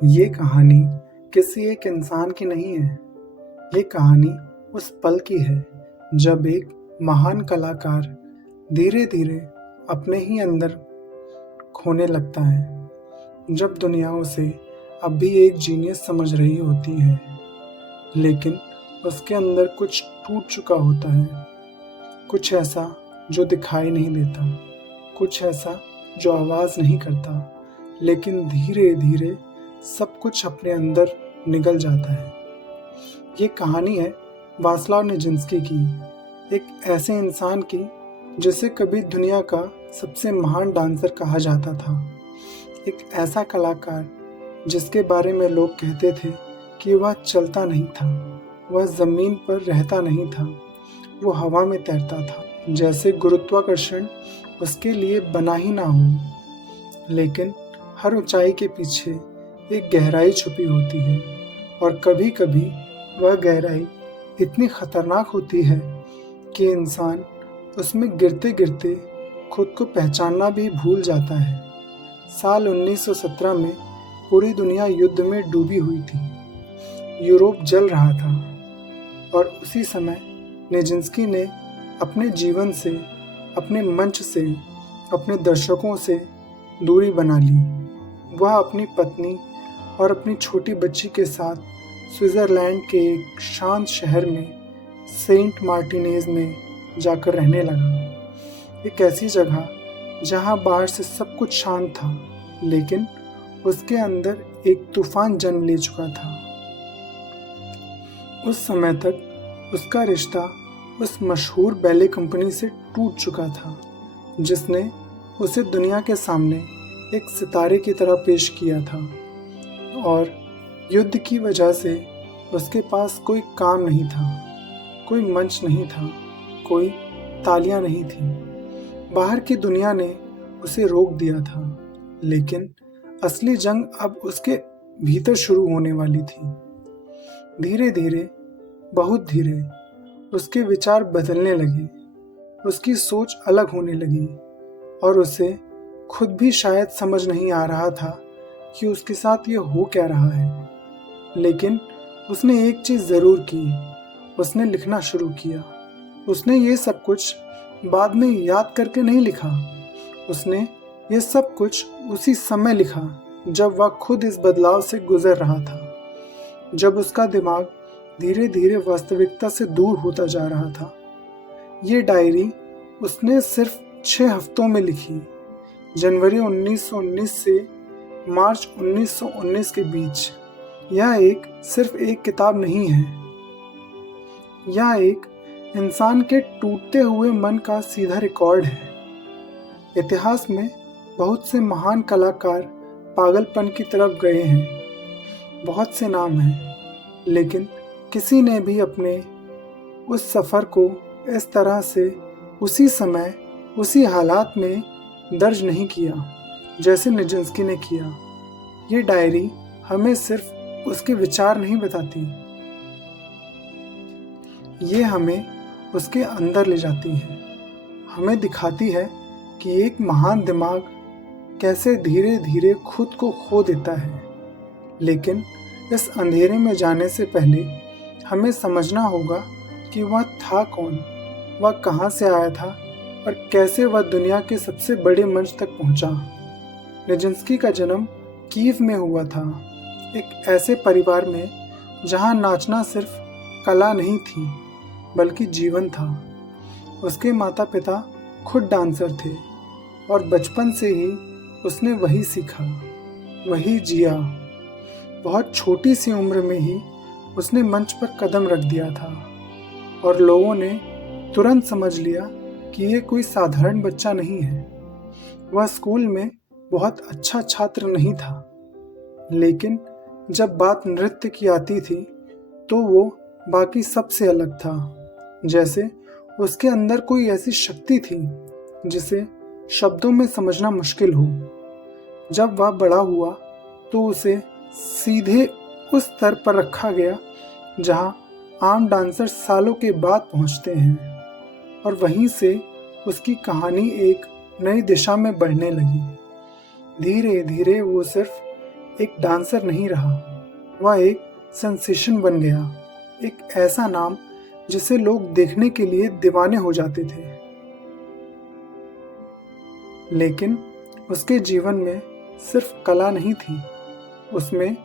ये कहानी किसी एक इंसान की नहीं है। ये कहानी उस पल की है जब एक महान कलाकार धीरे धीरे अपने ही अंदर खोने लगता है। जब दुनिया उसे अब भी एक जीनियस समझ रही होती है, लेकिन उसके अंदर कुछ टूट चुका होता है। कुछ ऐसा जो दिखाई नहीं देता, कुछ ऐसा जो आवाज़ नहीं करता, लेकिन धीरे धीरे सब कुछ अपने अंदर निगल जाता है। ये कहानी है वास्लाव निजिंस्की की, एक ऐसे इंसान की जिसे कभी दुनिया का सबसे महान डांसर कहा जाता था। एक ऐसा कलाकार जिसके बारे में लोग कहते थे कि वह चलता नहीं था, वह ज़मीन पर रहता नहीं था, वो हवा में तैरता था, जैसे गुरुत्वाकर्षण उसके लिए बना ही ना हो। लेकिन हर ऊंचाई के पीछे एक गहराई छुपी होती है, और कभी कभी वह गहराई इतनी खतरनाक होती है कि इंसान उसमें गिरते गिरते खुद को पहचानना भी भूल जाता है। साल 1917 में पूरी दुनिया युद्ध में डूबी हुई थी। यूरोप जल रहा था, और उसी समय निजिंस्की ने अपने जीवन से, अपने मंच से, अपने दर्शकों से दूरी बना ली। वह अपनी पत्नी और अपनी छोटी बच्ची के साथ स्विट्ज़रलैंड के एक शांत शहर में सेंट मार्टिनेज में जाकर रहने लगा। एक ऐसी जगह जहां बाहर से सब कुछ शांत था, लेकिन उसके अंदर एक तूफान जन्म ले चुका था। उस समय तक उसका रिश्ता उस मशहूर बैले कंपनी से टूट चुका था, जिसने उसे दुनिया के सामने एक सितारे की तरह पेश किया था। और युद्ध की वजह से उसके पास कोई काम नहीं था, कोई मंच नहीं था, कोई तालियां नहीं थी। बाहर की दुनिया ने उसे रोक दिया था, लेकिन असली जंग अब उसके भीतर शुरू होने वाली थी। धीरे धीरे, बहुत धीरे उसके विचार बदलने लगे, उसकी सोच अलग होने लगी, और उसे खुद भी शायद समझ नहीं आ रहा था कि उसके साथ ये हो क्या रहा है। लेकिन उसने एक चीज़ ज़रूर की, उसने लिखना शुरू किया। उसने ये सब कुछ बाद में याद करके नहीं लिखा, उसने ये सब कुछ उसी समय लिखा जब वह खुद इस बदलाव से गुजर रहा था, जब उसका दिमाग धीरे धीरे वास्तविकता से दूर होता जा रहा था। ये डायरी उसने सिर्फ 6 हफ्तों में लिखी, जनवरी 1919 से मार्च 1919 के बीच। यह सिर्फ एक किताब नहीं है, यह एक इंसान के टूटते हुए मन का सीधा रिकॉर्ड है। इतिहास में बहुत से महान कलाकार पागलपन की तरफ गए हैं, बहुत से नाम हैं, लेकिन किसी ने भी अपने उस सफ़र को इस तरह से उसी समय, उसी हालात में दर्ज नहीं किया जैसे निजिंस्की ने किया। ये डायरी हमें सिर्फ उसके विचार नहीं बताती, ये हमें उसके अंदर ले जाती है। हमें दिखाती है कि एक महान दिमाग कैसे धीरे धीरे खुद को खो देता है। लेकिन इस अंधेरे में जाने से पहले हमें समझना होगा कि वह था कौन, वह कहाँ से आया था, और कैसे वह दुनिया के सबसे बड़े मंच तक पहुँचा। निजिंस्की का जन्म कीव में हुआ था, एक ऐसे परिवार में जहाँ नाचना सिर्फ कला नहीं थी बल्कि जीवन था। उसके माता पिता खुद डांसर थे, और बचपन से ही उसने वही सीखा, वही जिया। बहुत छोटी सी उम्र में ही उसने मंच पर कदम रख दिया था, और लोगों ने तुरंत समझ लिया कि ये कोई साधारण बच्चा नहीं है। वह स्कूल में बहुत अच्छा छात्र नहीं था, लेकिन जब बात नृत्य की आती थी तो वो बाकी सबसे अलग था। जैसे उसके अंदर कोई ऐसी शक्ति थी जिसे शब्दों में समझना मुश्किल हो। जब वह बड़ा हुआ तो उसे सीधे उस स्तर पर रखा गया जहां आम डांसर सालों के बाद पहुंचते हैं, और वहीं से उसकी कहानी एक नई दिशा में बढ़ने लगी। धीरे धीरे वो सिर्फ एक डांसर नहीं रहा, वह एक सेंसेशन बन गया, एक ऐसा नाम जिसे लोग देखने के लिए दीवाने हो जाते थे। लेकिन उसके जीवन में सिर्फ कला नहीं थी, उसमें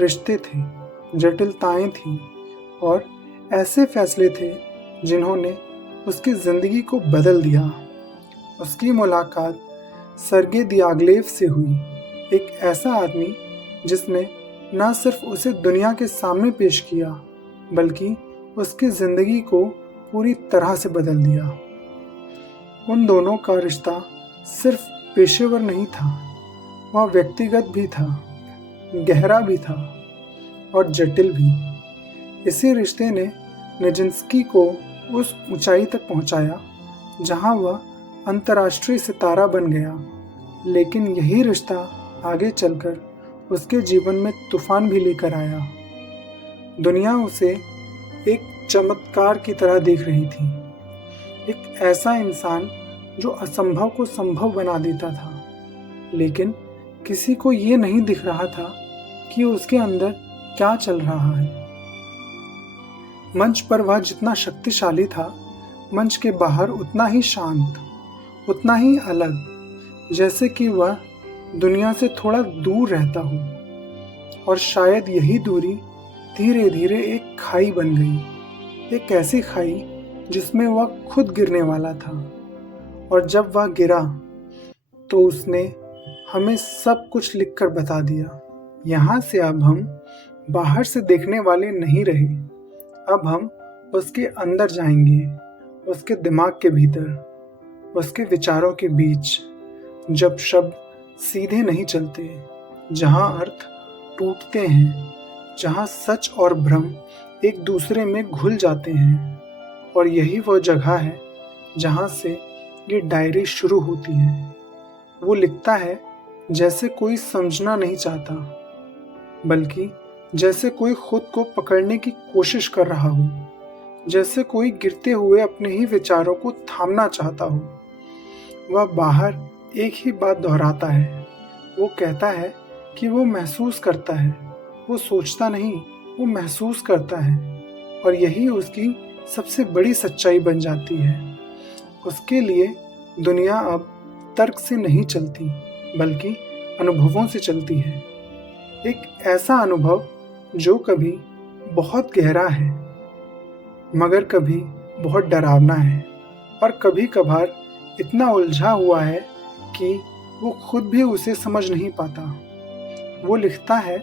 रिश्ते थे, जटिलताएं थीं और ऐसे फैसले थे जिन्होंने उसकी ज़िंदगी को बदल दिया। उसकी मुलाकात सर्गे दियागलेव से हुई, एक ऐसा आदमी जिसने न सिर्फ उसे दुनिया के सामने पेश किया बल्कि उसकी ज़िंदगी को पूरी तरह से बदल दिया। उन दोनों का रिश्ता सिर्फ पेशेवर नहीं था, वह व्यक्तिगत भी था, गहरा भी था और जटिल भी। इसी रिश्ते ने निजिंस्की को उस ऊंचाई तक पहुंचाया जहां वह अंतर्राष्ट्रीय सितारा बन गया। लेकिन यही रिश्ता आगे चलकर उसके जीवन में तूफान भी लेकर आया। दुनिया उसे एक चमत्कार की तरह देख रही थी, एक ऐसा इंसान जो असंभव को संभव बना देता था। लेकिन किसी को ये नहीं दिख रहा था कि उसके अंदर क्या चल रहा है। मंच पर वह जितना शक्तिशाली था, मंच के बाहर उतना ही शांत, उतना ही अलग, जैसे कि वह दुनिया से थोड़ा दूर रहता हो। और शायद यही दूरी धीरे धीरे एक खाई बन गई, एक ऐसी खाई जिसमें वह खुद गिरने वाला था। और जब वह गिरा तो उसने हमें सब कुछ लिखकर बता दिया। यहाँ से अब हम बाहर से देखने वाले नहीं रहे, अब हम उसके अंदर जाएंगे, उसके दिमाग के भीतर, उसके विचारों के बीच, जब शब्द सीधे नहीं चलते, जहाँ अर्थ टूटते हैं, जहाँ सच और भ्रम एक दूसरे में घुल जाते हैं। और यही वो जगह है जहाँ से ये डायरी शुरू होती है। वो लिखता है जैसे कोई समझना नहीं चाहता, बल्कि जैसे कोई खुद को पकड़ने की कोशिश कर रहा हो, जैसे कोई गिरते हुए अपने ही विचारों को थामना चाहता हो। वह बाहर एक ही बात दोहराता है, वो कहता है कि वो महसूस करता है, वो सोचता नहीं, वो महसूस करता है। और यही उसकी सबसे बड़ी सच्चाई बन जाती है। उसके लिए दुनिया अब तर्क से नहीं चलती, बल्कि अनुभवों से चलती है। एक ऐसा अनुभव जो कभी बहुत गहरा है, मगर कभी बहुत डरावना है, और कभी कभार इतना उलझा हुआ है कि वो खुद भी उसे समझ नहीं पाता। वो लिखता है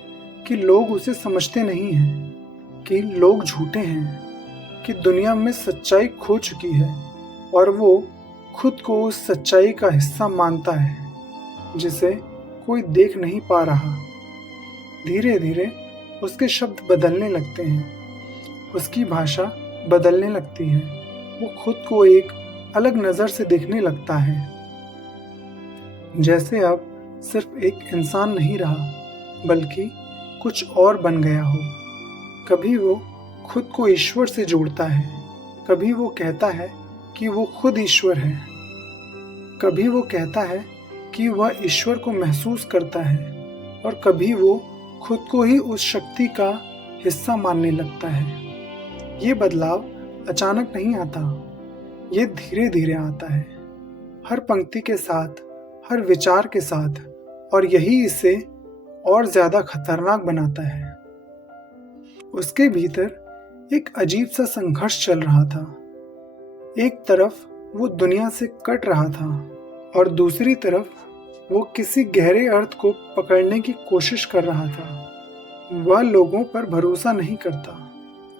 कि लोग उसे समझते नहीं हैं, कि लोग झूठे हैं, कि दुनिया में सच्चाई खो चुकी है, और वो खुद को उस सच्चाई का हिस्सा मानता है जिसे कोई देख नहीं पा रहा। धीरे धीरे उसके शब्द बदलने लगते हैं, उसकी भाषा बदलने लगती है, वो खुद को एक अलग नज़र से देखने लगता है, जैसे अब सिर्फ एक इंसान नहीं रहा बल्कि कुछ और बन गया हो। कभी वो खुद को ईश्वर से जोड़ता है, कभी वो कहता है कि वो खुद ईश्वर है, कभी वो कहता है कि वह ईश्वर को महसूस करता है, और कभी वो खुद को ही उस शक्ति का हिस्सा मानने लगता है। ये बदलाव अचानक नहीं आता, ये धीरे धीरे आता है, हर पंक्ति के साथ, हर विचार के साथ, और यही इसे और ज़्यादा खतरनाक बनाता है। उसके भीतर एक अजीब सा संघर्ष चल रहा था। एक तरफ वो दुनिया से कट रहा था और दूसरी तरफ वो किसी गहरे अर्थ को पकड़ने की कोशिश कर रहा था। वह लोगों पर भरोसा नहीं करता,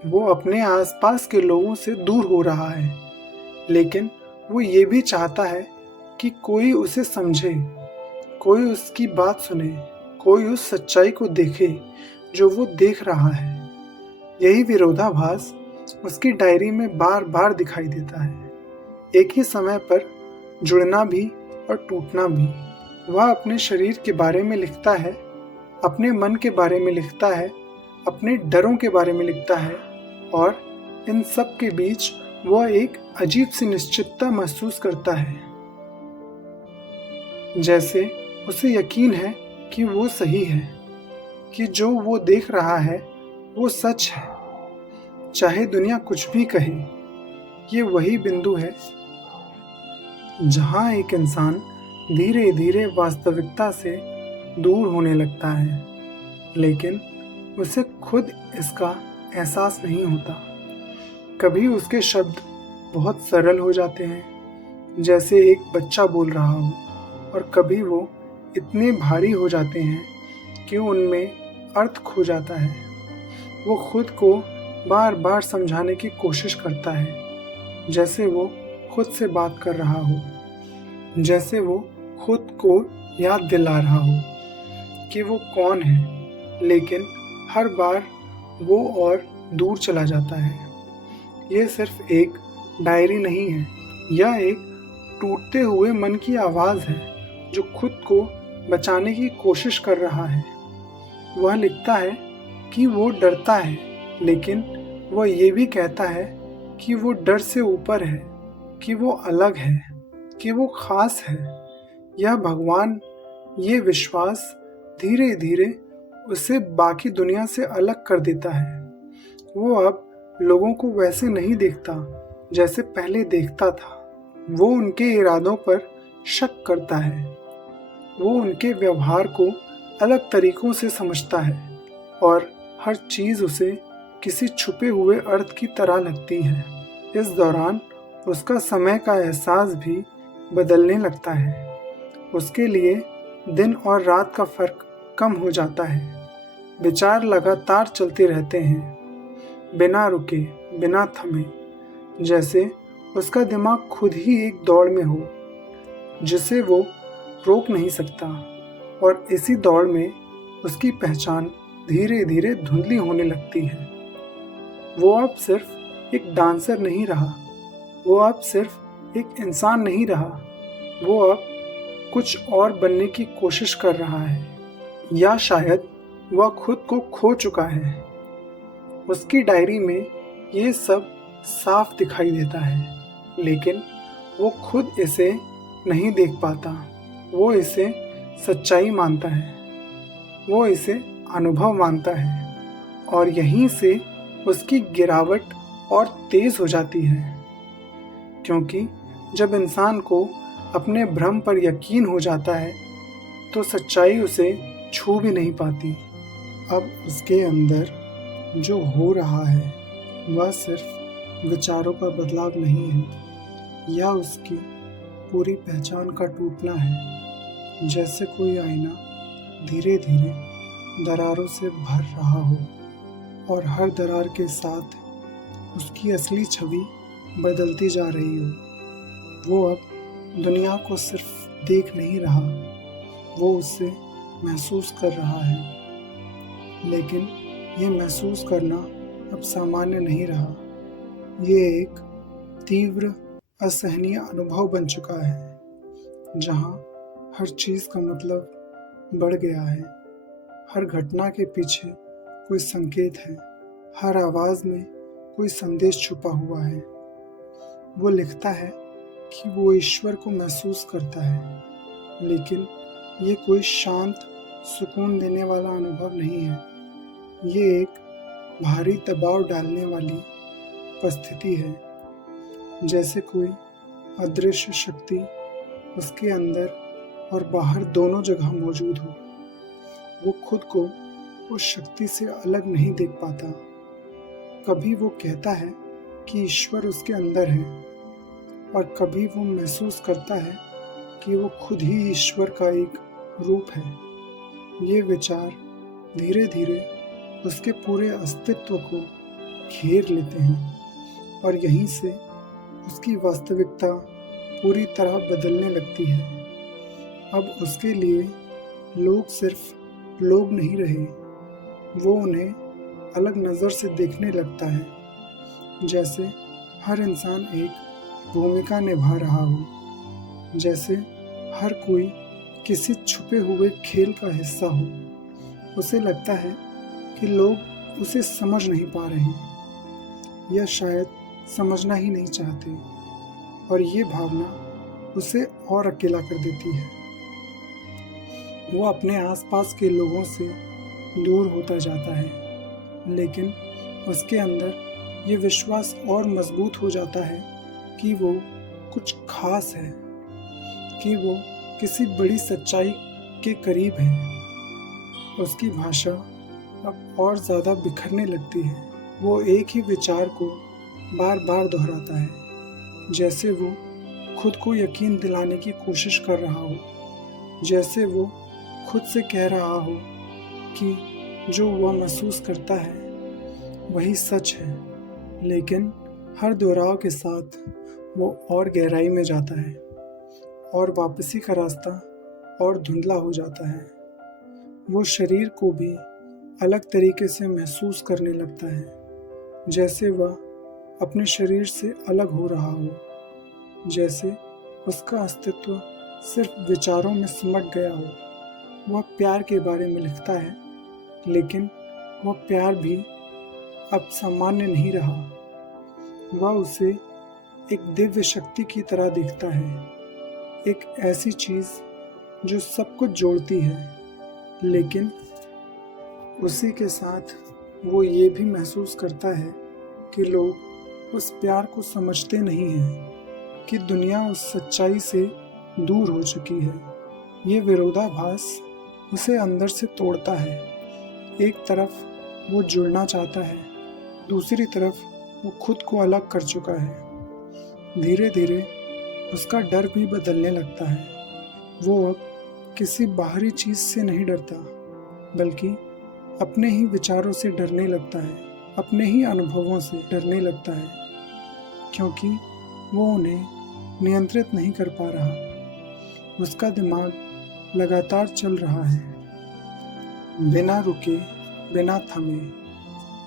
वो अपने आसपास के लोगों से दूर हो रहा है, लेकिन वो ये भी चाहता है कि कोई उसे समझे, कोई उसकी बात सुने, कोई उस सच्चाई को देखे जो वो देख रहा है। यही विरोधाभास उसकी डायरी में बार बार दिखाई देता है, एक ही समय पर जुड़ना भी और टूटना भी। वह अपने शरीर के बारे में लिखता है, अपने मन के बारे में लिखता है, अपने डरों के बारे में लिखता है, और इन सब के बीच वह एक अजीब सी निश्चितता महसूस करता है, जैसे उसे यकीन है कि वो सही है, कि जो वो देख रहा है वो सच है, चाहे दुनिया कुछ भी कहे। ये वही बिंदु है जहाँ एक इंसान धीरे धीरे वास्तविकता से दूर होने लगता है, लेकिन उसे खुद इसका एहसास नहीं होता। कभी उसके शब्द बहुत सरल हो जाते हैं, जैसे एक बच्चा बोल रहा हो, और कभी वो इतने भारी हो जाते हैं कि उनमें अर्थ खो जाता है। वो खुद को बार बार समझाने की कोशिश करता है, जैसे वो खुद से बात कर रहा हो, जैसे वो खुद को याद दिला रहा हो कि वो कौन है, लेकिन हर बार वो और दूर चला जाता है। ये सिर्फ एक डायरी नहीं है, यह एक टूटते हुए मन की आवाज़ है जो खुद को बचाने की कोशिश कर रहा है। वह लिखता है कि वो डरता है, लेकिन वह ये भी कहता है कि वो डर से ऊपर है, कि वो अलग है, कि वो खास है। यह भगवान, ये विश्वास धीरे धीरे उसे बाकी दुनिया से अलग कर देता है। वो अब लोगों को वैसे नहीं देखता जैसे पहले देखता था। वो उनके इरादों पर शक करता है, वो उनके व्यवहार को अलग तरीकों से समझता है, और हर चीज़ उसे किसी छुपे हुए अर्थ की तरह लगती है। इस दौरान उसका समय का एहसास भी बदलने लगता है। उसके लिए दिन और रात का फर्क कम हो जाता है। विचार लगातार चलते रहते हैं, बिना रुके, बिना थमे, जैसे उसका दिमाग खुद ही एक दौड़ में हो जिसे वो रोक नहीं सकता। और इसी दौड़ में उसकी पहचान धीरे धीरे धुंधली होने लगती है। वो अब सिर्फ एक डांसर नहीं रहा, वो अब सिर्फ एक इंसान नहीं रहा, वो अब कुछ और बनने की कोशिश कर रहा है, या शायद वह खुद को खो चुका है। उसकी डायरी में ये सब साफ दिखाई देता है, लेकिन वो खुद इसे नहीं देख पाता। वो इसे सच्चाई मानता है, वो इसे अनुभव मानता है, और यहीं से उसकी गिरावट और तेज हो जाती है। क्योंकि जब इंसान को अपने भ्रम पर यकीन हो जाता है तो सच्चाई उसे छू भी नहीं पाती। अब उसके अंदर जो हो रहा है वह सिर्फ विचारों का बदलाव नहीं है, यह उसकी पूरी पहचान का टूटना है। जैसे कोई आईना धीरे धीरे दरारों से भर रहा हो, और हर दरार के साथ उसकी असली छवि बदलती जा रही हो। वो अब दुनिया को सिर्फ देख नहीं रहा, वो उसे महसूस कर रहा है। लेकिन ये महसूस करना अब सामान्य नहीं रहा, ये एक तीव्र असहनीय अनुभव बन चुका है, जहाँ हर चीज़ का मतलब बढ़ गया है। हर घटना के पीछे कोई संकेत है, हर आवाज़ में कोई संदेश छुपा हुआ है। वो लिखता है कि वो ईश्वर को महसूस करता है, लेकिन ये कोई शांत सुकून देने वाला अनुभव नहीं है। ये एक भारी दबाव डालने वाली उपस्थिति है, जैसे कोई अदृश्य शक्ति उसके अंदर और बाहर दोनों जगह मौजूद हो। वो खुद को उस शक्ति से अलग नहीं देख पाता। कभी वो कहता है कि ईश्वर उसके अंदर है, और कभी वो महसूस करता है कि वो खुद ही ईश्वर का एक रूप है। ये विचार धीरे धीरे उसके पूरे अस्तित्व को घेर लेते हैं, और यहीं से उसकी वास्तविकता पूरी तरह बदलने लगती है। अब उसके लिए लोग सिर्फ लोग नहीं रहे, वो उन्हें अलग नज़र से देखने लगता है, जैसे हर इंसान एक भूमिका निभा रहा हो, जैसे हर कोई किसी छुपे हुए खेल का हिस्सा हो। उसे लगता है कि लोग उसे समझ नहीं पा रहे, या शायद समझना ही नहीं चाहते, और ये भावना उसे और अकेला कर देती है। वो अपने आसपास के लोगों से दूर होता जाता है, लेकिन उसके अंदर ये विश्वास और मजबूत हो जाता है कि वो कुछ खास है, कि वो किसी बड़ी सच्चाई के करीब है। उसकी भाषा अब और ज़्यादा बिखरने लगती है। वो एक ही विचार को बार बार दोहराता है, जैसे वो खुद को यकीन दिलाने की कोशिश कर रहा हो, जैसे वो खुद से कह रहा हो कि जो वह महसूस करता है वही सच है। लेकिन हर दोहराव के साथ वो और गहराई में जाता है और वापसी का रास्ता और धुंधला हो जाता है। वो शरीर को भी अलग तरीके से महसूस करने लगता है, जैसे वह अपने शरीर से अलग हो रहा हो, जैसे उसका अस्तित्व सिर्फ विचारों में सिमट गया हो। वह प्यार के बारे में लिखता है, लेकिन वह प्यार भी अब सामान्य नहीं रहा। वह उसे एक दिव्य शक्ति की तरह देखता है, एक ऐसी चीज़ जो सब कुछ जोड़ती है। लेकिन उसी के साथ वो ये भी महसूस करता है कि लोग उस प्यार को समझते नहीं हैं, कि दुनिया उस सच्चाई से दूर हो चुकी है। ये विरोधाभास उसे अंदर से तोड़ता है। एक तरफ वो जुड़ना चाहता है, दूसरी तरफ वो खुद को अलग कर चुका है। धीरे धीरे उसका डर भी बदलने लगता है। वो अब किसी बाहरी चीज़ से नहीं डरता, बल्कि अपने ही विचारों से डरने लगता है, अपने ही अनुभवों से डरने लगता है, क्योंकि वो उन्हें नियंत्रित नहीं कर पा रहा। उसका दिमाग लगातार चल रहा है, बिना रुके, बिना थमे,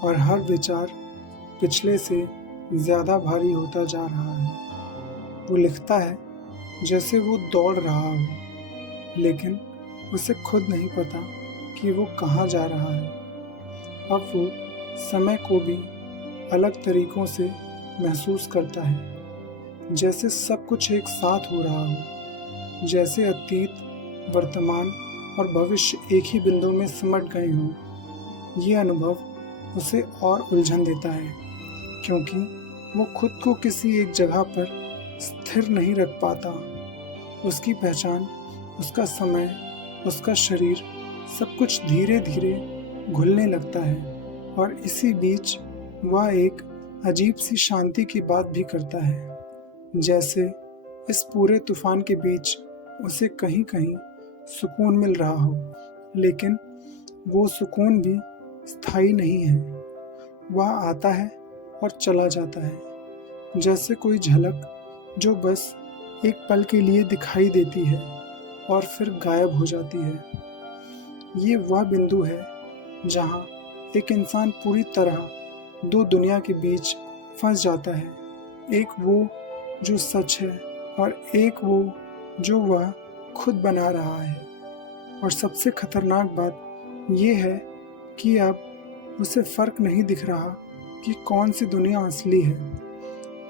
और हर विचार पिछले से ज़्यादा भारी होता जा रहा है। वो लिखता है जैसे वो दौड़ रहा हो, लेकिन उसे खुद नहीं पता कि वो कहाँ जा रहा है। अब वो समय को भी अलग तरीकों से महसूस करता है, जैसे सब कुछ एक साथ हो रहा हो, जैसे अतीत, वर्तमान और भविष्य एक ही बिंदु में सिमट गए हों। ये अनुभव उसे और उलझन देता है, क्योंकि वो खुद को किसी एक जगह पर स्थिर नहीं रख पाता। उसकी पहचान, उसका समय, उसका शरीर, सब कुछ धीरे धीरे घुलने लगता है। और इसी बीच वह एक अजीब सी शांति की बात भी करता है, जैसे इस पूरे तूफान के बीच उसे कहीं कहीं सुकून मिल रहा हो। लेकिन वो सुकून भी स्थायी नहीं है। वह आता है और चला जाता है, जैसे कोई झलक जो बस एक पल के लिए दिखाई देती है और फिर गायब हो जाती है। ये वह बिंदु है जहाँ एक इंसान पूरी तरह दो दुनिया के बीच फंस जाता है, एक वो जो सच है और एक वो जो वह खुद बना रहा है। और सबसे खतरनाक बात यह है कि अब उसे फर्क नहीं दिख रहा कि कौन सी दुनिया असली है।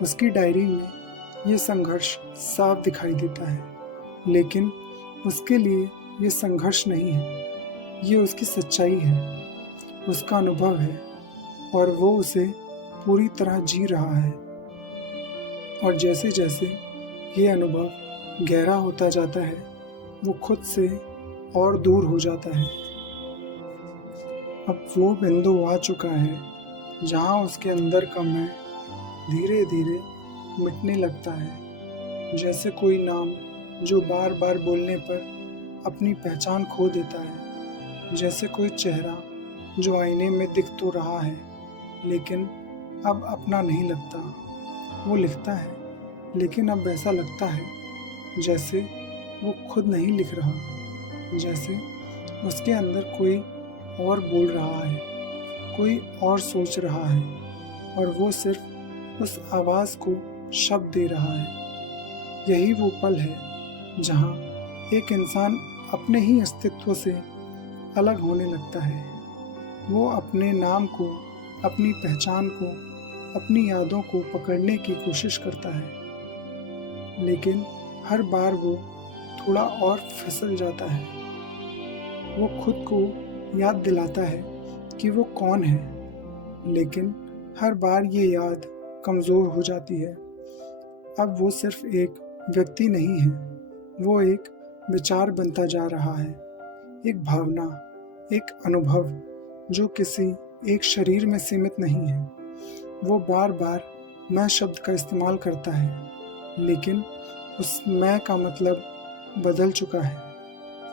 उसकी डायरी में ये संघर्ष साफ दिखाई देता है, लेकिन उसके लिए ये संघर्ष नहीं है, ये उसकी सच्चाई है, उसका अनुभव है, और वो उसे पूरी तरह जी रहा है। और जैसे जैसे ये अनुभव गहरा होता जाता है, वो खुद से और दूर हो जाता है। अब वो बिंदु आ चुका है जहाँ उसके अंदर का मैं धीरे धीरे मिटने लगता है, जैसे कोई नाम जो बार बार बोलने पर अपनी पहचान खो देता है, जैसे कोई चेहरा जो आईने में दिख तो रहा है लेकिन अब अपना नहीं लगता। वो लिखता है, लेकिन अब ऐसा लगता है जैसे वो खुद नहीं लिख रहा, जैसे उसके अंदर कोई और बोल रहा है, कोई और सोच रहा है, और वो सिर्फ उस आवाज़ को शब्द दे रहा है। यही वो पल है जहाँ एक इंसान अपने ही अस्तित्व से अलग होने लगता है। वो अपने नाम को, अपनी पहचान को, अपनी यादों को पकड़ने की कोशिश करता है, लेकिन हर बार वो थोड़ा और फिसल जाता है। वो खुद को याद दिलाता है कि वो कौन है, लेकिन हर बार ये याद कमज़ोर हो जाती है। अब वो सिर्फ एक व्यक्ति नहीं है, वो एक विचार बनता जा रहा है, एक भावना, एक अनुभव जो किसी एक शरीर में सीमित नहीं है। वो बार बार मैं शब्द का इस्तेमाल करता है, लेकिन उस मैं का मतलब बदल चुका है।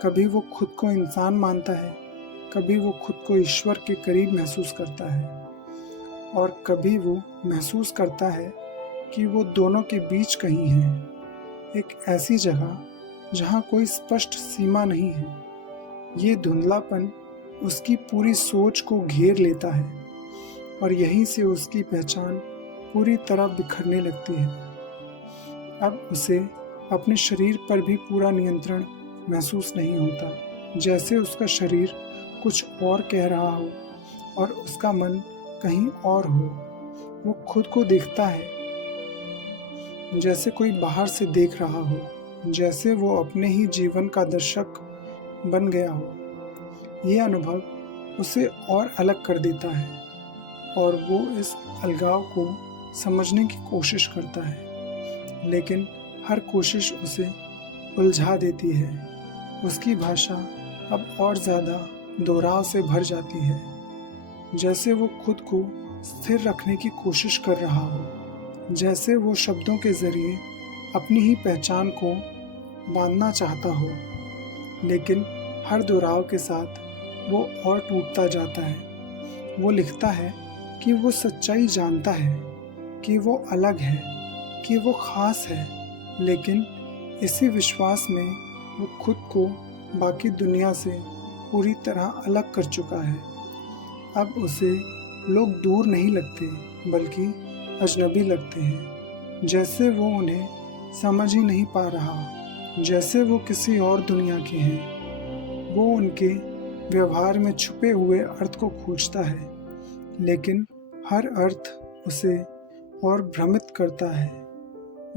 कभी वो खुद को इंसान मानता है, कभी वो खुद को ईश्वर के करीब महसूस करता है, और कभी वो महसूस करता है कि वो दोनों के बीच कहीं है, एक ऐसी जगह जहाँ कोई स्पष्ट सीमा नहीं है। ये धुंधलापन उसकी पूरी सोच को घेर लेता है और यहीं से उसकी पहचान पूरी तरह बिखरने लगती है। अब उसे अपने शरीर पर भी पूरा नियंत्रण महसूस नहीं होता, जैसे उसका शरीर कुछ और कह रहा हो और उसका मन कहीं और हो। वो खुद को देखता है जैसे कोई बाहर से देख रहा हो, जैसे वो अपने ही जीवन का दर्शक बन गया हो। ये अनुभव उसे और अलग कर देता है और वो इस अलगाव को समझने की कोशिश करता है, लेकिन हर कोशिश उसे उलझा देती है। उसकी भाषा अब और ज़्यादा दोहराव से भर जाती है, जैसे वो खुद को स्थिर रखने की कोशिश कर रहा हो, जैसे वो शब्दों के ज़रिए अपनी ही पहचान को बांधना चाहता हो, लेकिन हर दोहराव के साथ वो और टूटता जाता है। वो लिखता है कि वो सच्चाई जानता है, कि वो अलग है, कि वो ख़ास है, लेकिन इसी विश्वास में वो खुद को बाकी दुनिया से पूरी तरह अलग कर चुका है। अब उसे लोग दूर नहीं लगते, बल्कि अजनबी लगते हैं, जैसे वो उन्हें समझ ही नहीं पा रहा, जैसे वो किसी और दुनिया के हैं। वो उनके व्यवहार में छुपे हुए अर्थ को खोजता है, लेकिन हर अर्थ उसे और भ्रमित करता है।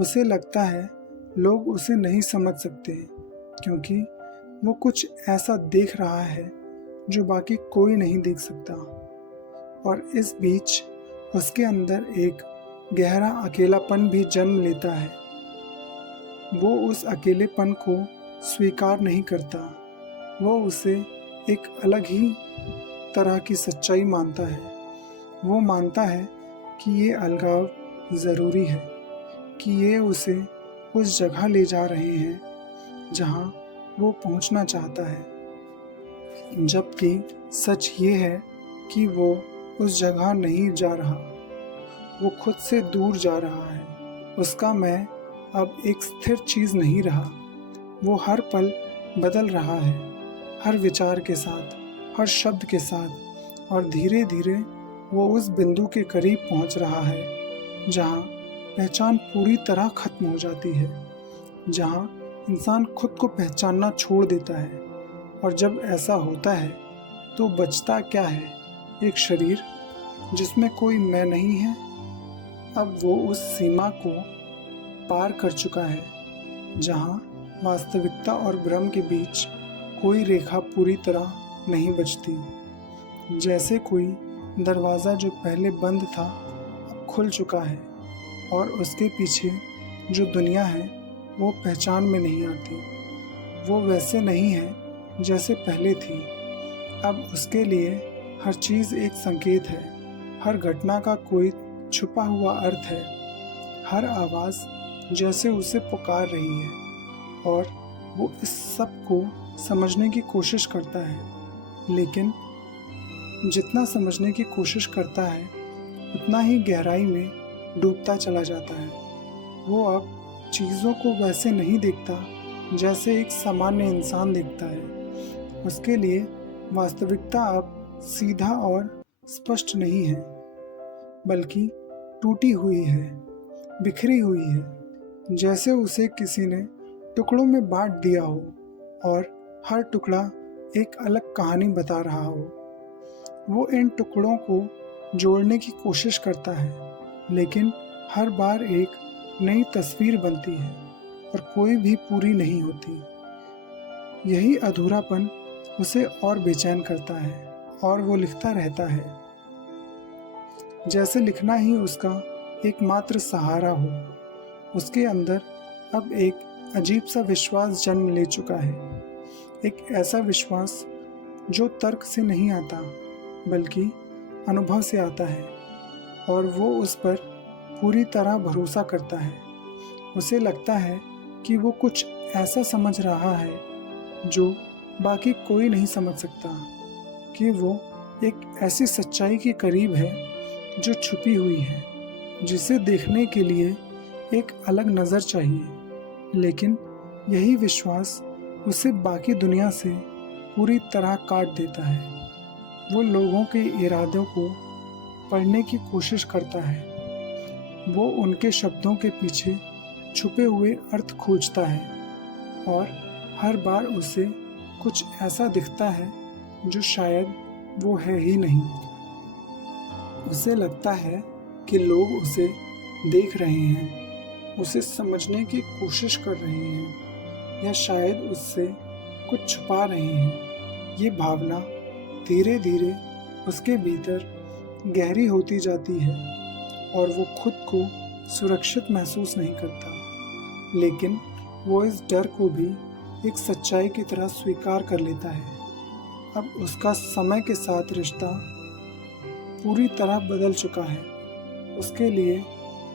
उसे लगता है लोग उसे नहीं समझ सकते, क्योंकि वो कुछ ऐसा देख रहा है जो बाकी कोई नहीं देख सकता। और इस बीच उसके अंदर एक गहरा अकेलापन भी जन्म लेता है। वो उस अकेलेपन को स्वीकार नहीं करता, वो उसे एक अलग ही तरह की सच्चाई मानता है। वो मानता है कि ये अलगाव ज़रूरी है, कि ये उसे उस जगह ले जा रहे हैं जहाँ वो पहुँचना चाहता है, जबकि सच ये है कि वो उस जगह नहीं जा रहा, वो खुद से दूर जा रहा है। उसका मैं अब एक स्थिर चीज़ नहीं रहा, वो हर पल बदल रहा है, हर विचार के साथ, हर शब्द के साथ, और धीरे धीरे वो उस बिंदु के करीब पहुंच रहा है जहां पहचान पूरी तरह खत्म हो जाती है, जहां इंसान खुद को पहचानना छोड़ देता है। और जब ऐसा होता है तो बचता क्या है? एक शरीर जिसमें कोई मैं नहीं है। अब वो उस सीमा को पार कर चुका है जहां वास्तविकता और भ्रम के बीच कोई रेखा पूरी तरह नहीं बचती। जैसे कोई दरवाज़ा जो पहले बंद था अब खुल चुका है, और उसके पीछे जो दुनिया है वो पहचान में नहीं आती। वो वैसे नहीं है जैसे पहले थी। अब उसके लिए हर चीज़ एक संकेत है, हर घटना का कोई छुपा हुआ अर्थ है, हर आवाज़ जैसे उसे पुकार रही है, और वो इस सब को समझने की कोशिश करता है। लेकिन जितना समझने की कोशिश करता है उतना ही गहराई में डूबता चला जाता है। वो अब चीज़ों को वैसे नहीं देखता जैसे एक सामान्य इंसान देखता है। उसके लिए वास्तविकता अब सीधा और स्पष्ट नहीं है, बल्कि टूटी हुई है, बिखरी हुई है, जैसे उसे किसी ने टुकड़ों में बांट दिया हो और हर टुकड़ा एक अलग कहानी बता रहा हो। वो इन टुकड़ों को जोड़ने की कोशिश करता है, लेकिन हर बार एक नई तस्वीर बनती है और कोई भी पूरी नहीं होती। यही अधूरापन उसे और बेचैन करता है और वो लिखता रहता है, जैसे लिखना ही उसका एकमात्र सहारा हो। उसके अंदर अब एक अजीब सा विश्वास जन्म ले चुका है, एक ऐसा विश्वास जो तर्क से नहीं आता बल्कि अनुभव से आता है, और वो उस पर पूरी तरह भरोसा करता है। उसे लगता है कि वो कुछ ऐसा समझ रहा है जो बाकी कोई नहीं समझ सकता, कि वो एक ऐसी सच्चाई के करीब है जो छुपी हुई है, जिसे देखने के लिए एक अलग नज़र चाहिए। लेकिन यही विश्वास उसे बाकी दुनिया से पूरी तरह काट देता है। वो लोगों के इरादों को पढ़ने की कोशिश करता है, वो उनके शब्दों के पीछे छुपे हुए अर्थ खोजता है, और हर बार उसे कुछ ऐसा दिखता है जो शायद वो है ही नहीं। उसे लगता है कि लोग उसे देख रहे हैं, उसे समझने की कोशिश कर रहे हैं, या शायद उससे कुछ छुपा रहे हैं। ये भावना धीरे धीरे उसके भीतर गहरी होती जाती है, और वो खुद को सुरक्षित महसूस नहीं करता, लेकिन वो इस डर को भी एक सच्चाई की तरह स्वीकार कर लेता है। अब उसका समय के साथ रिश्ता पूरी तरह बदल चुका है। उसके लिए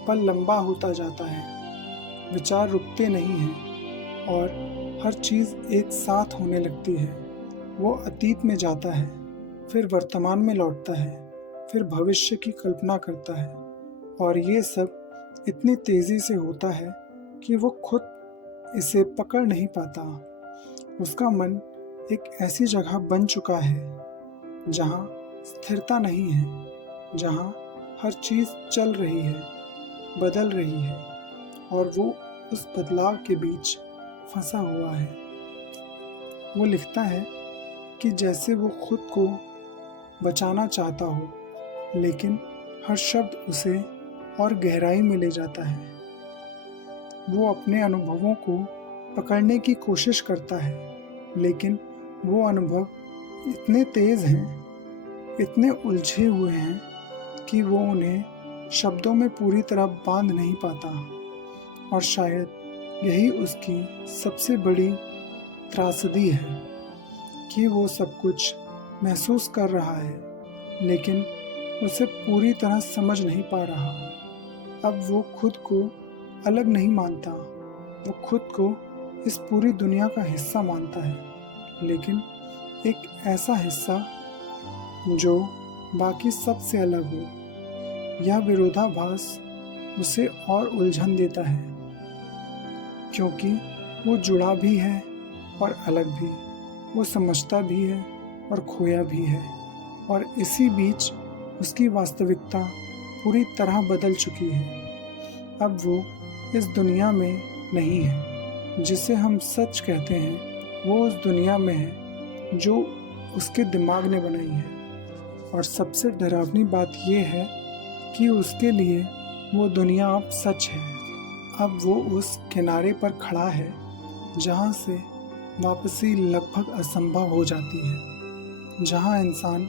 पल लंबा होता जाता है, विचार रुकते नहीं हैं, और हर चीज़ एक साथ होने लगती है। वो अतीत में जाता है, फिर वर्तमान में लौटता है, फिर भविष्य की कल्पना करता है, और ये सब इतनी तेज़ी से होता है कि वो खुद इसे पकड़ नहीं पाता। उसका मन एक ऐसी जगह बन चुका है जहाँ स्थिरता नहीं है, जहाँ हर चीज़ चल रही है, बदल रही है, और वो उस बदलाव के बीच फंसा हुआ है। वो लिखता है कि जैसे वो खुद को बचाना चाहता हो, लेकिन हर शब्द उसे और गहराई में ले जाता है। वो अपने अनुभवों को पकड़ने की कोशिश करता है, लेकिन वो अनुभव इतने तेज़ हैं, इतने उलझे हुए हैं कि वो उन्हें शब्दों में पूरी तरह बांध नहीं पाता। और शायद यही उसकी सबसे बड़ी त्रासदी है, कि वो सब कुछ महसूस कर रहा है, लेकिन उसे पूरी तरह समझ नहीं पा रहा। अब वो खुद को अलग नहीं मानता, वो खुद को इस पूरी दुनिया का हिस्सा मानता है, लेकिन एक ऐसा हिस्सा जो बाकी सब से अलग हो। यह विरोधाभास उसे और उलझन देता है, क्योंकि वो जुड़ा भी है और अलग भी, वो समझता भी है और खोया भी है, और इसी बीच उसकी वास्तविकता पूरी तरह बदल चुकी है। अब वो इस दुनिया में नहीं है जिसे हम सच कहते हैं, वो उस दुनिया में है जो उसके दिमाग ने बनाई है। और सबसे डरावनी बात यह है कि उसके लिए वो दुनिया अब सच है। अब वो उस किनारे पर खड़ा है जहाँ से वापसी लगभग असंभव हो जाती है, जहाँ इंसान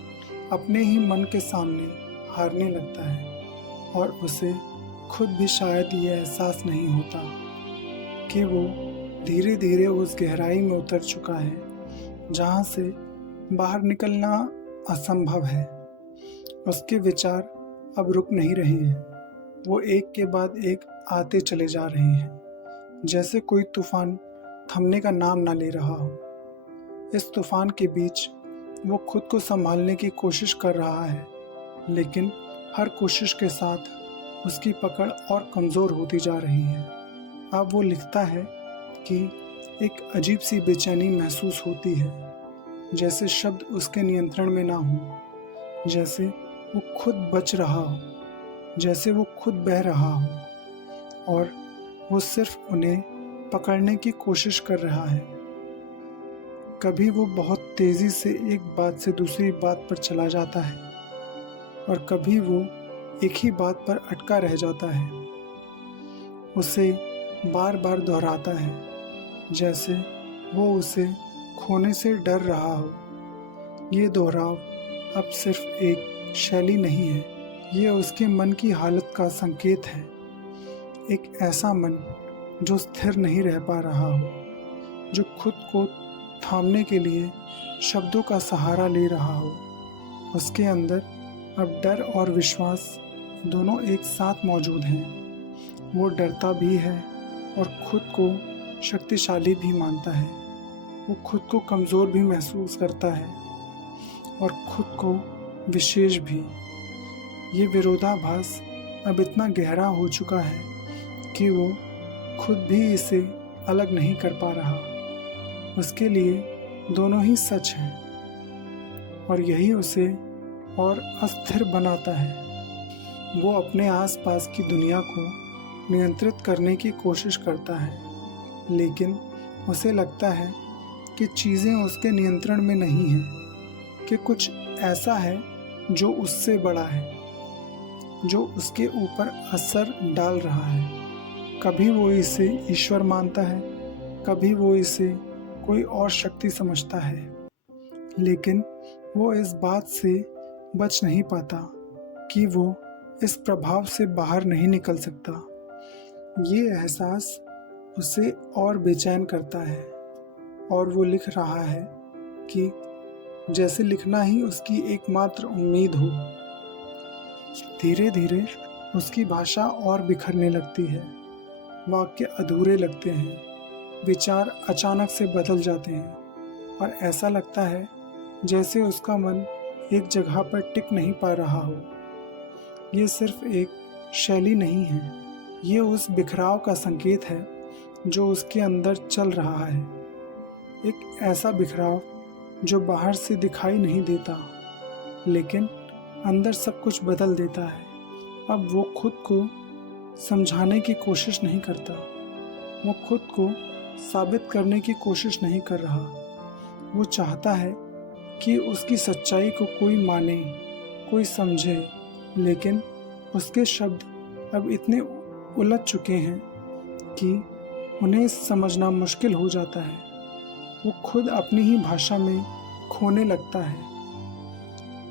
अपने ही मन के सामने हारने लगता है, और उसे खुद भी शायद ये एहसास नहीं होता कि वो धीरे धीरे उस गहराई में उतर चुका है जहाँ से बाहर निकलना असंभव है। उसके विचार अब रुक नहीं रहे हैं, वो एक के बाद एक आते चले जा रहे हैं, जैसे कोई तूफान थमने का नाम ना ले रहा हो। इस तूफान के बीच वो खुद को संभालने की कोशिश कर रहा है, लेकिन हर कोशिश के साथ उसकी पकड़ और कमज़ोर होती जा रही है। अब वो लिखता है कि एक अजीब सी बेचैनी महसूस होती है, जैसे शब्द उसके नियंत्रण में ना हो, जैसे वो खुद बच रहा हो, जैसे वो खुद बह रहा हो, और वो सिर्फ उन्हें पकड़ने की कोशिश कर रहा है। कभी वो बहुत तेज़ी से एक बात से दूसरी बात पर चला जाता है, और कभी वो एक ही बात पर अटका रह जाता है, उसे बार बार दोहराता है, जैसे वो उसे खोने से डर रहा हो। ये दोहराव अब सिर्फ एक शैली नहीं है, ये उसके मन की हालत का संकेत है। एक ऐसा मन जो स्थिर नहीं रह पा रहा हो, जो खुद को थामने के लिए शब्दों का सहारा ले रहा हो। उसके अंदर अब डर और विश्वास दोनों एक साथ मौजूद हैं। वो डरता भी है और खुद को शक्तिशाली भी मानता है। वो खुद को कमज़ोर भी महसूस करता है और खुद को विशेष भी। ये विरोधाभास अब इतना गहरा हो चुका है कि वो खुद भी इसे अलग नहीं कर पा रहा। उसके लिए दोनों ही सच हैं और यही उसे और अस्थिर बनाता है। वो अपने आसपास की दुनिया को नियंत्रित करने की कोशिश करता है, लेकिन उसे लगता है कि चीज़ें उसके नियंत्रण में नहीं हैं, कि कुछ ऐसा है जो उससे बड़ा है, जो उसके ऊपर असर डाल रहा है। कभी वो इसे ईश्वर मानता है, कभी वो इसे कोई और शक्ति समझता है, लेकिन वो इस बात से बच नहीं पाता कि वो इस प्रभाव से बाहर नहीं निकल सकता। ये एहसास उसे और बेचैन करता है और वो लिख रहा है कि जैसे लिखना ही उसकी एकमात्र उम्मीद हो। धीरे धीरे उसकी भाषा और बिखरने लगती है, वाक्य अधूरे लगते हैं, विचार अचानक से बदल जाते हैं और ऐसा लगता है जैसे उसका मन एक जगह पर टिक नहीं पा रहा हो। ये सिर्फ एक शैली नहीं है, ये उस बिखराव का संकेत है जो उसके अंदर चल रहा है। एक ऐसा बिखराव जो बाहर से दिखाई नहीं देता, लेकिन अंदर सब कुछ बदल देता है। अब वो खुद को समझाने की कोशिश नहीं करता, वो खुद को साबित करने की कोशिश नहीं कर रहा। वो चाहता है कि उसकी सच्चाई को कोई माने, कोई समझे, लेकिन उसके शब्द अब इतने उलझ चुके हैं कि उन्हें समझना मुश्किल हो जाता है। वो खुद अपनी ही भाषा में खोने लगता है।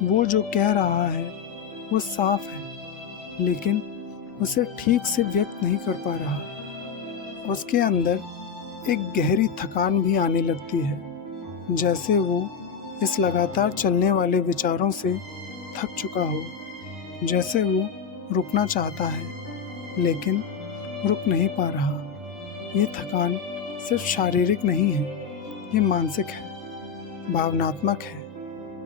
वो जो कह रहा है वो साफ है, लेकिन उसे ठीक से व्यक्त नहीं कर पा रहा। उसके अंदर एक गहरी थकान भी आने लगती है, जैसे वो इस लगातार चलने वाले विचारों से थक चुका हो, जैसे वो रुकना चाहता है लेकिन रुक नहीं पा रहा। ये थकान सिर्फ शारीरिक नहीं है, ये मानसिक है, भावनात्मक है।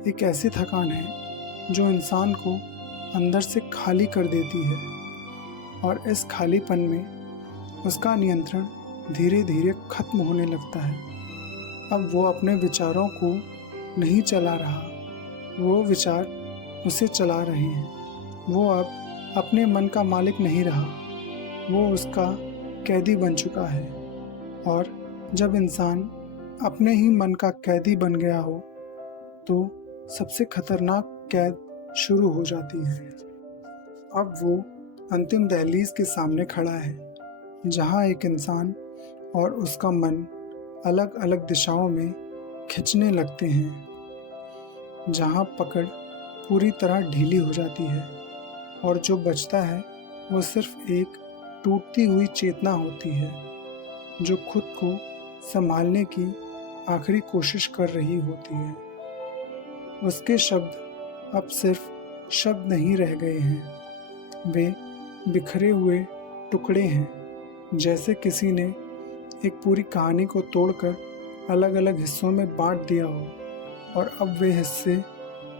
एक ऐसी थकान है जो इंसान को अंदर से खाली कर देती है और इस खालीपन में उसका नियंत्रण धीरे धीरे खत्म होने लगता है। अब वो अपने विचारों को नहीं चला रहा, वो विचार उसे चला रहे हैं। वो अब अपने मन का मालिक नहीं रहा, वो उसका कैदी बन चुका है। और जब इंसान अपने ही मन का कैदी बन गया हो तो सबसे खतरनाक कैद शुरू हो जाती है। अब वो अंतिम दहलीज के सामने खड़ा है, जहाँ एक इंसान और उसका मन अलग अलग दिशाओं में खिंचने लगते हैं, जहाँ पकड़ पूरी तरह ढीली हो जाती है और जो बचता है वो सिर्फ एक टूटती हुई चेतना होती है, जो खुद को संभालने की आखिरी कोशिश कर रही होती है। उसके शब्द अब सिर्फ शब्द नहीं रह गए हैं, वे बिखरे हुए टुकड़े हैं, जैसे किसी ने एक पूरी कहानी को तोड़कर अलग अलग हिस्सों में बांट दिया हो और अब वे हिस्से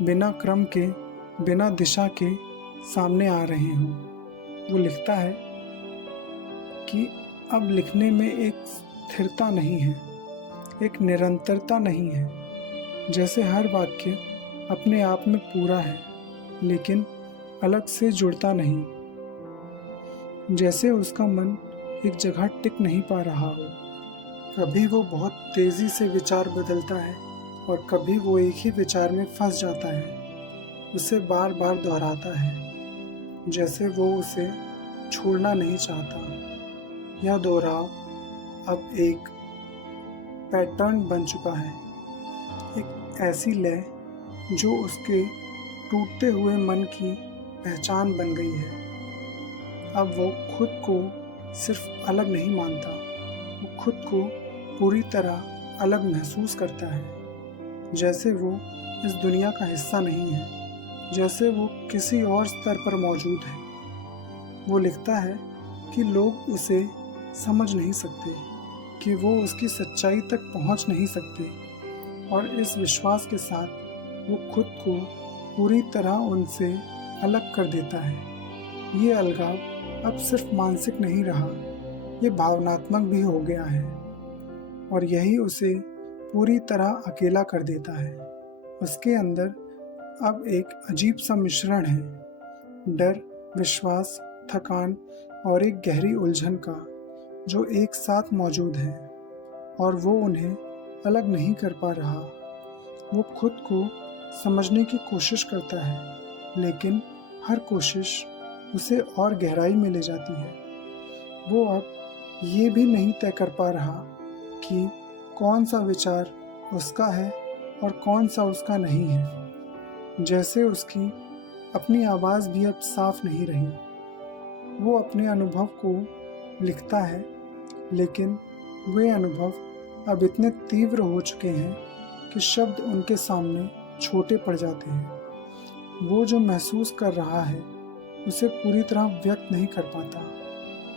बिना क्रम के, बिना दिशा के सामने आ रहे हों। वो लिखता है कि अब लिखने में एक स्थिरता नहीं है, एक निरंतरता नहीं है। जैसे हर वाक्य अपने आप में पूरा है लेकिन अलग से जुड़ता नहीं, जैसे उसका मन एक जगह टिक नहीं पा रहा हो। कभी वो बहुत तेज़ी से विचार बदलता है और कभी वो एक ही विचार में फंस जाता है, उसे बार बार दोहराता है, जैसे वो उसे छोड़ना नहीं चाहता। यह दोहराव अब एक पैटर्न बन चुका है, ऐसी लय जो उसके टूटते हुए मन की पहचान बन गई है। अब वो खुद को सिर्फ अलग नहीं मानता, वो खुद को पूरी तरह अलग महसूस करता है, जैसे वो इस दुनिया का हिस्सा नहीं है, जैसे वो किसी और स्तर पर मौजूद है। वो लिखता है कि लोग उसे समझ नहीं सकते, कि वो उसकी सच्चाई तक पहुंच नहीं सकते, और इस विश्वास के साथ वो खुद को पूरी तरह उनसे अलग कर देता है। ये अलगाव अब सिर्फ मानसिक नहीं रहा, ये भावनात्मक भी हो गया है, और यही उसे पूरी तरह अकेला कर देता है। उसके अंदर अब एक अजीब सा मिश्रण है, डर, विश्वास, थकान और एक गहरी उलझन का, जो एक साथ मौजूद है, और वो उन्हें अलग नहीं कर पा रहा। वो खुद को समझने की कोशिश करता है, लेकिन हर कोशिश उसे और गहराई में ले जाती है। वो अब ये भी नहीं तय कर पा रहा कि कौन सा विचार उसका है और कौन सा उसका नहीं है। जैसे उसकी अपनी आवाज़ भी अब साफ नहीं रही। वो अपने अनुभव को लिखता है, लेकिन वे अनुभव अब इतने तीव्र हो चुके हैं कि शब्द उनके सामने छोटे पड़ जाते हैं। वो जो महसूस कर रहा है उसे पूरी तरह व्यक्त नहीं कर पाता,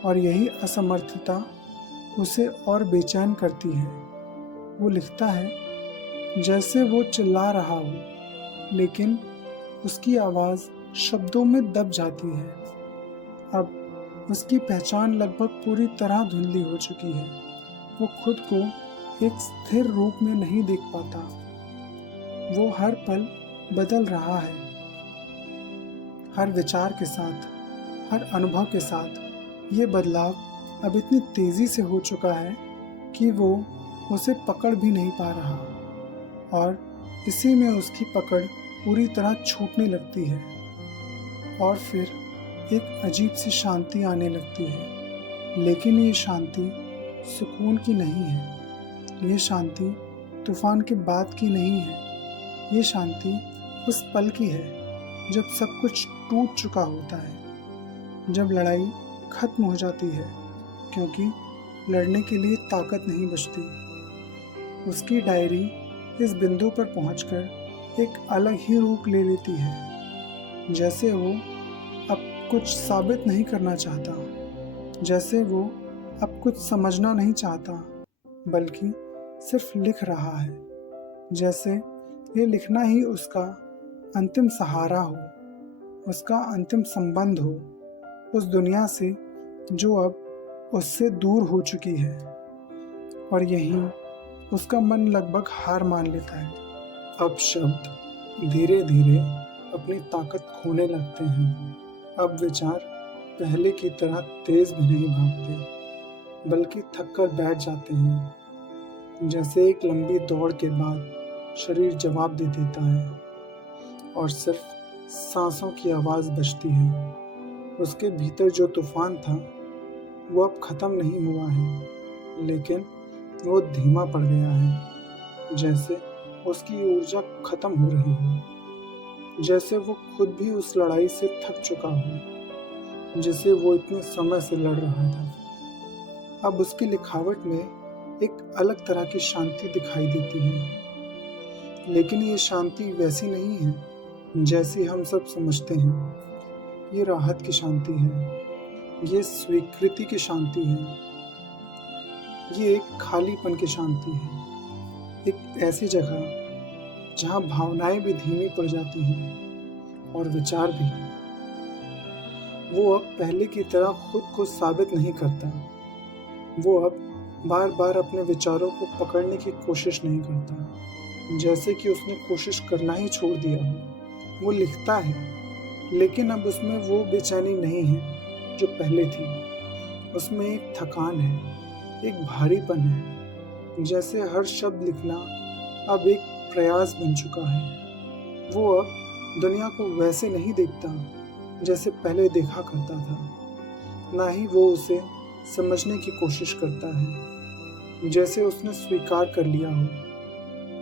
और यही असमर्थता उसे और बेचैन करती है। वो लिखता है जैसे वो चिल्ला रहा हो, लेकिन उसकी आवाज़ शब्दों में दब जाती है। अब उसकी पहचान लगभग पूरी तरह धुंधली हो चुकी है। वो खुद को एक स्थिर रूप में नहीं देख पाता। वो हर पल बदल रहा है, हर विचार के साथ, हर अनुभव के साथ। ये बदलाव अब इतनी तेज़ी से हो चुका है कि वो उसे पकड़ भी नहीं पा रहा, और इसी में उसकी पकड़ पूरी तरह छूटने लगती है, और फिर एक अजीब सी शांति आने लगती है। लेकिन ये शांति सुकून की नहीं है, ये शांति तूफान के बाद की नहीं है। ये शांति उस पल की है जब सब कुछ टूट चुका होता है, जब लड़ाई खत्म हो जाती है, क्योंकि लड़ने के लिए ताकत नहीं बचती। उसकी डायरी इस बिंदु पर पहुंचकर एक अलग ही रूप ले लेती है, जैसे वो अब कुछ साबित नहीं करना चाहता, जैसे वो अब कुछ समझना नहीं चाहता, बल्कि सिर्फ लिख रहा है, जैसे ये लिखना ही उसका अंतिम सहारा हो, उसका अंतिम संबंध हो उस दुनिया से जो अब उससे दूर हो चुकी है। और यहीं उसका मन लगभग हार मान लेता है। अब शब्द धीरे धीरे अपनी ताकत खोने लगते हैं। अब विचार पहले की तरह तेज भी नहीं भागते, बल्कि थक कर बैठ जाते हैं, जैसे एक लंबी दौड़ के बाद शरीर जवाब दे देता है और सिर्फ सांसों की आवाज़ बजती है। उसके भीतर जो तूफान था वो अब ख़त्म नहीं हुआ है, लेकिन वो धीमा पड़ गया है, जैसे उसकी ऊर्जा ख़त्म हो रही हो, जैसे वो खुद भी उस लड़ाई से थक चुका हो जिसे वो इतने समय से लड़ रहा था। अब उसकी लिखावट में एक अलग तरह की शांति दिखाई देती है, लेकिन ये शांति वैसी नहीं है जैसी हम सब समझते हैं। ये राहत की शांति है, ये स्वीकृति की शांति है, ये एक खालीपन की शांति है, एक ऐसी जगह जहाँ भावनाएं भी धीमी पड़ जाती हैं और विचार भी। वो अब पहले की तरह खुद को साबित नहीं करता। वो अब बार बार अपने विचारों को पकड़ने की कोशिश नहीं करता, जैसे कि उसने कोशिश करना ही छोड़ दिया हो। वो लिखता है, लेकिन अब उसमें वो बेचैनी नहीं है जो पहले थी। उसमें एक थकान है, एक भारीपन है, जैसे हर शब्द लिखना अब एक प्रयास बन चुका है। वो अब दुनिया को वैसे नहीं देखता जैसे पहले देखा करता था, ना ही वो उसे समझने की कोशिश करता है जैसे उसने स्वीकार कर लिया हो।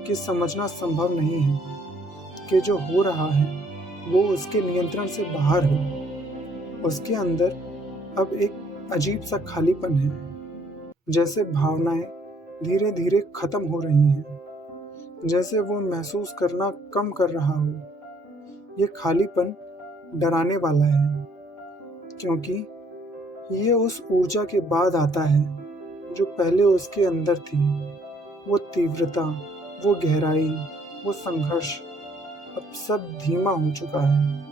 कि समझना संभव नहीं है कि जो हो रहा है वो उसके नियंत्रण से बाहर हो। उसके अंदर अब एक अजीब सा खालीपन है, जैसे भावनाएं धीरे धीरे खत्म हो रही हैं, जैसे वो महसूस करना कम कर रहा हो। ये खालीपन डराने वाला है, क्योंकि ये उस ऊर्जा के बाद आता है जो पहले उसके अंदर थी। वो तीव्रता, वो गहराई, वो संघर्ष अब सब धीमा हो चुका है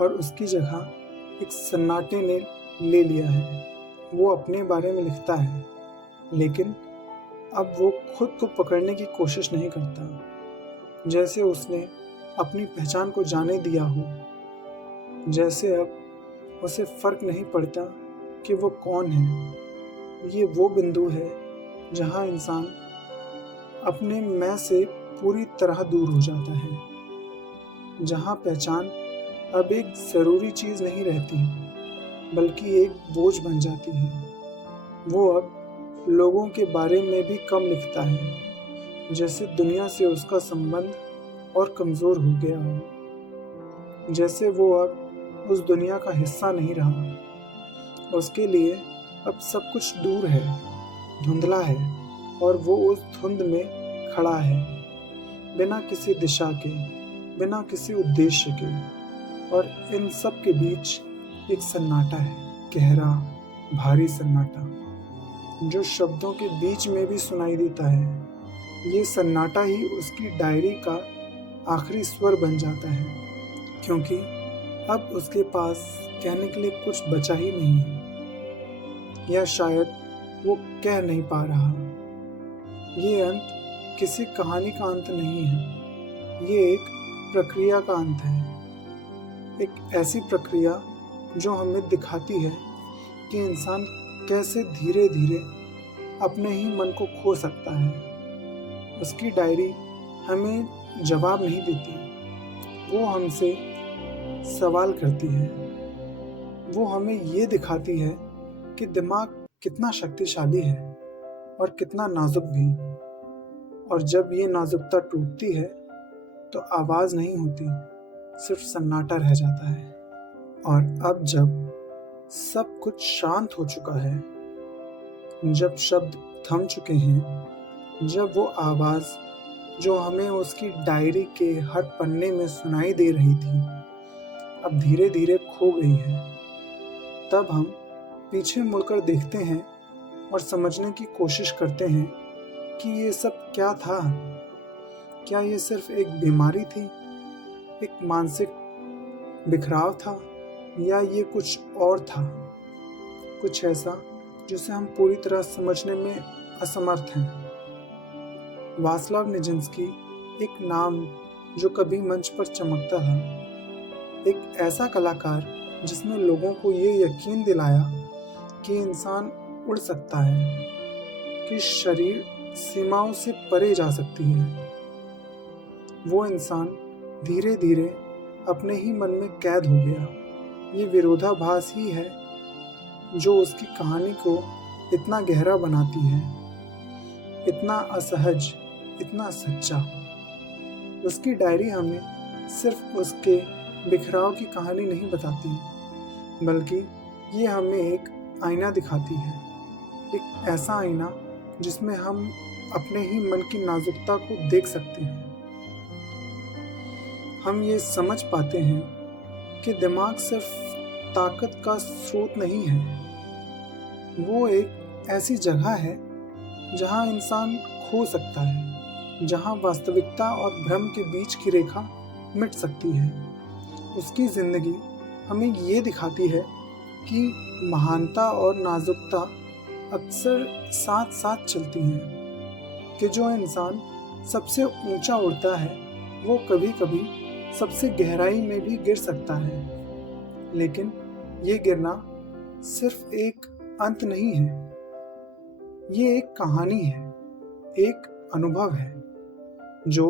और उसकी जगह एक सन्नाटे ने ले लिया है। वो अपने बारे में लिखता है, लेकिन अब वो खुद को पकड़ने की कोशिश नहीं करता, जैसे उसने अपनी पहचान को जाने दिया हो। जैसे अब उसे फर्क नहीं पड़ता कि वो कौन है। ये वो बिंदु है जहाँ इंसान अपने मैं से पूरी तरह दूर हो जाता है, जहाँ पहचान अब एक ज़रूरी चीज़ नहीं रहती, बल्कि एक बोझ बन जाती है। वो अब लोगों के बारे में भी कम लिखता है, जैसे दुनिया से उसका संबंध और कमज़ोर हो गया हो, जैसे वो अब उस दुनिया का हिस्सा नहीं रहा। उसके लिए अब सब कुछ दूर है, धुंधला है, और वो उस धुंध में खड़ा है, बिना किसी दिशा के, बिना किसी उद्देश्य के। और इन सब के बीच एक सन्नाटा है, गहरा, भारी सन्नाटा, जो शब्दों के बीच में भी सुनाई देता है। ये सन्नाटा ही उसकी डायरी का आखिरी स्वर बन जाता है, क्योंकि अब उसके पास कहने के लिए कुछ बचा ही नहीं है, या शायद वो कह नहीं पा रहा। ये अंत किसी कहानी का अंत नहीं है, ये एक प्रक्रिया का अंत है। एक ऐसी प्रक्रिया जो हमें दिखाती है कि इंसान कैसे धीरे धीरे अपने ही मन को खो सकता है। उसकी डायरी हमें जवाब नहीं देती, वो हमसे सवाल करती है। वो हमें ये दिखाती है कि दिमाग कितना शक्तिशाली है और कितना नाजुक भी। और जब ये नाजुकता टूटती है तो आवाज़ नहीं होती, सिर्फ सन्नाटा रह जाता है। और अब जब सब कुछ शांत हो चुका है, जब शब्द थम चुके हैं, जब वो आवाज़ जो हमें उसकी डायरी के हर पन्ने में सुनाई दे रही थी अब धीरे धीरे खो गई है, तब हम पीछे मुड़कर देखते हैं और समझने की कोशिश करते हैं कि ये सब क्या था। क्या ये सिर्फ एक बीमारी थी, एक मानसिक बिखराव था, या ये कुछ और था, कुछ ऐसा जिसे हम पूरी तरह समझने में असमर्थ हैं। वास्लाव निजिंस्की एक नाम जो कभी मंच पर चमकता था, एक ऐसा कलाकार जिसने लोगों को ये यकीन दिलाया कि इंसान उड़ सकता है, कि शरीर सीमाओं से परे जा सकती है। वो इंसान धीरे धीरे अपने ही मन में कैद हो गया। ये विरोधाभास ही है जो उसकी कहानी को इतना गहरा बनाती है, इतना असहज, इतना सच्चा। उसकी डायरी हमें सिर्फ उसके बिखराव की कहानी नहीं बताती, बल्कि ये हमें एक आईना दिखाती है, एक ऐसा आईना जिसमें हम अपने ही मन की नाजुकता को देख सकते हैं। हम ये समझ पाते हैं कि दिमाग सिर्फ ताकत का स्रोत नहीं है, वो एक ऐसी जगह है जहाँ इंसान खो सकता है, जहाँ वास्तविकता और भ्रम के बीच की रेखा मिट सकती है। उसकी ज़िंदगी हमें ये दिखाती है कि महानता और नाजुकता अक्सर साथ साथ चलती हैं, कि जो इंसान सबसे ऊंचा उड़ता है वो कभी कभी सबसे गहराई में भी गिर सकता है। लेकिन ये गिरना सिर्फ एक अंत नहीं है, ये एक कहानी है, एक अनुभव है जो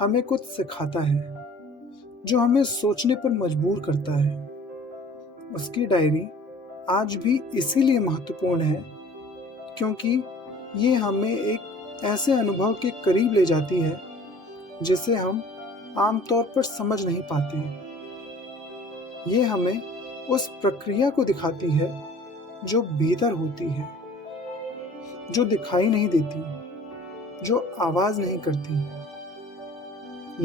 हमें कुछ सिखाता है, जो हमें सोचने पर मजबूर करता है। उसकी डायरी आज भी इसीलिए महत्वपूर्ण है क्योंकि ये हमें एक ऐसे अनुभव के करीब ले जाती है जिसे हम आमतौर पर समझ नहीं पाते। ये हमें उस प्रक्रिया को दिखाती है जो भीतर होती है, जो दिखाई नहीं देती, जो आवाज नहीं करती,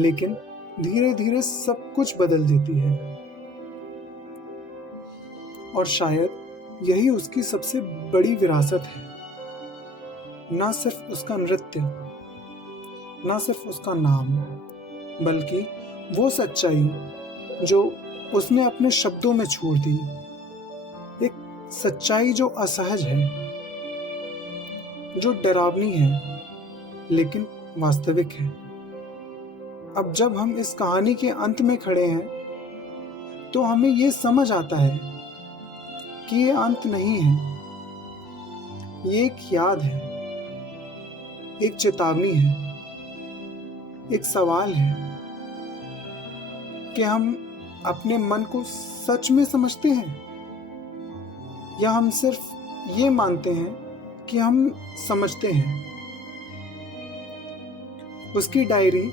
लेकिन धीरे धीरे सब कुछ बदल देती है। और शायद यही उसकी सबसे बड़ी विरासत है। ना सिर्फ उसका नृत्य, ना सिर्फ उसका नाम, बल्कि वो सच्चाई जो उसने अपने शब्दों में छोड़ दी। एक सच्चाई जो असहज है, जो डरावनी है, लेकिन वास्तविक है। अब जब हम इस कहानी के अंत में खड़े हैं, तो हमें ये समझ आता है कि ये अंत नहीं है। ये एक याद है, एक चेतावनी है, एक सवाल है कि हम अपने मन को सच में समझते हैं, या हम सिर्फ ये मानते हैं कि हम समझते हैं। उसकी डायरी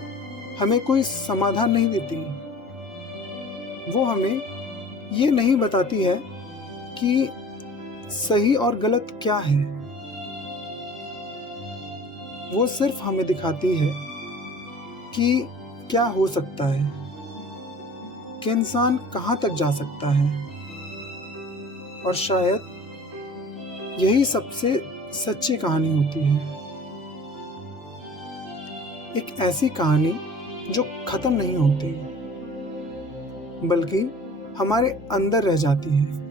हमें कोई समाधान नहीं देती। वो हमें ये नहीं बताती है कि सही और गलत क्या है। वो सिर्फ हमें दिखाती है कि क्या हो सकता है, कि इंसान कहाँ तक जा सकता है। और शायद यही सबसे सच्ची कहानी होती है। एक ऐसी कहानी जो खत्म नहीं होती, बल्कि हमारे अंदर रह जाती है।